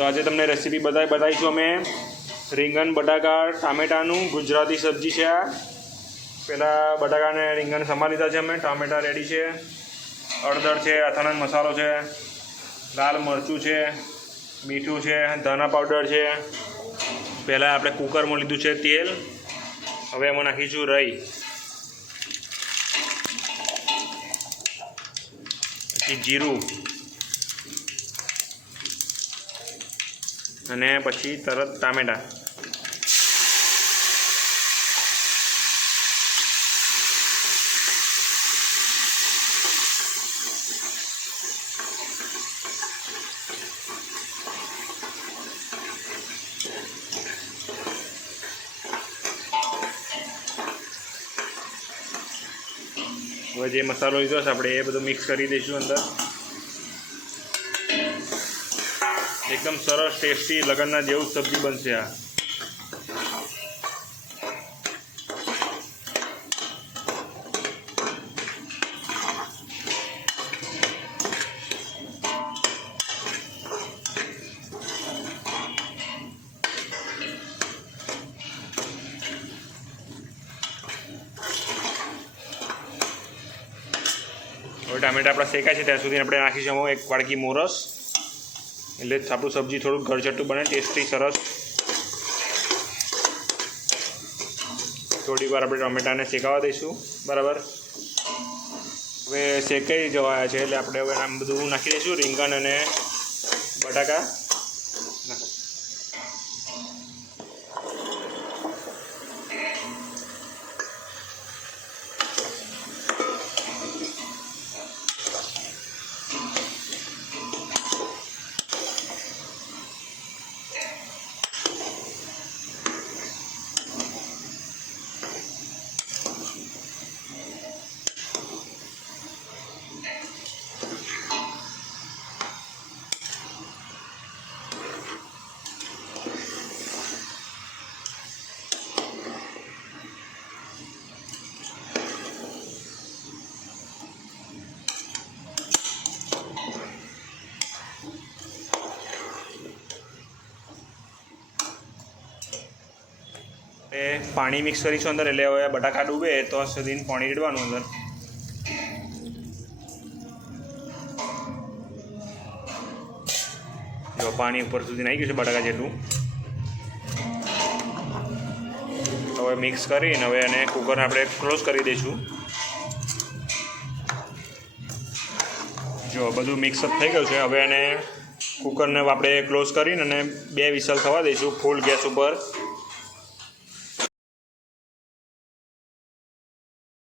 તો આજે તમને રેસીપી બતાવીશું અમે રીંગણ બટાકા ટામેટાનું ગુજરાતી સબ્જી છે આ. પહેલાં બટાકાને રીંગણ સમારી લીધા છે અમે. ટામેટા રેડી છે, હળદર છે, અથાણાનો મસાલો છે, લાલ મરચું છે, મીઠું છે, ધાણા પાવડર છે. પહેલાં આપણે કુકરમાં લીધું છે તેલ. હવે એમાં નાખીશું રાઈ, પછી જીરું અને પછી તરત ટામેટાં. હવે જે મસાલો લીધો છે આપણે એ બધું મિક્સ કરી દઈશું અંદર. એકદમ સરસ ટેસ્ટી લગનના જેવું સબ્જી બનશે આ. હવે ટામેટા આપણા શેકાય છે ત્યાં સુધી આપણે નાખીશું એક વાડકી મોરસ, એટલે આપણું સબ્જી થોડુંક ઘરચટ્ટું બને, ટેસ્ટી સરસ. થોડીક વાર આપણે ટમેટાને શેકાવા દઈશું બરાબર. હવે શેકાઈ જવાયા છે એટલે આપણે હવે આમ બધું નાખી દઈશું રીંગણ અને બટાકા. પાણી મિક્સ કરીશું અંદર, એટલે હવે બટાકા ડૂબે તો સુધી પાણી રેડવાનું અંદર. જો પાણી ઉપર સુધી આવી ગયું છે બટાકા જેટલું. હવે મિક્સ કરીને હવે એને કુકરને આપણે ક્લોઝ કરી દઈશું. જો બધું મિક્સઅપ થઈ ગયું છે. હવે એને કુકરને આપણે ક્લોઝ કરીને અને 2 વિસલ થવા દઈશું ફૂલ ગેસ ઉપર.